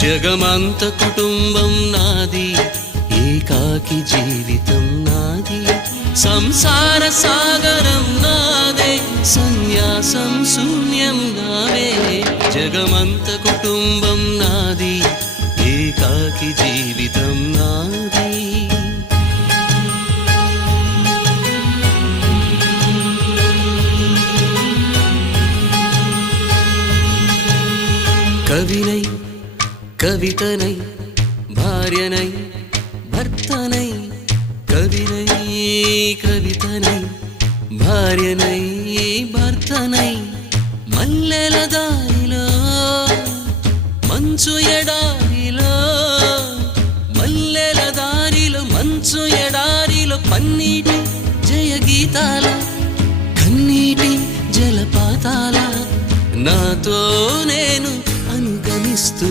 జగమంత కుటుంబం నాది, ఏకాకి జీవితం నాది, సంసార సాగరం నాదే, సన్యాసం శూన్యం నావే. జగమంత కుటుంబం నాది, ఏకాకి జీవితం నాది. కవినై కవితనై భార్యనై భర్తనై, కవినై కవితనై భార్యనై భర్తనై, మల్లెల దారిలో మంచు ఎడారిలో, మల్లెల దారిలో మంచు ఎడారిలో, పన్నీటి జయ గీతాల కన్నీటి జలపాతాల, నాతో నేను అనుగమిస్తూ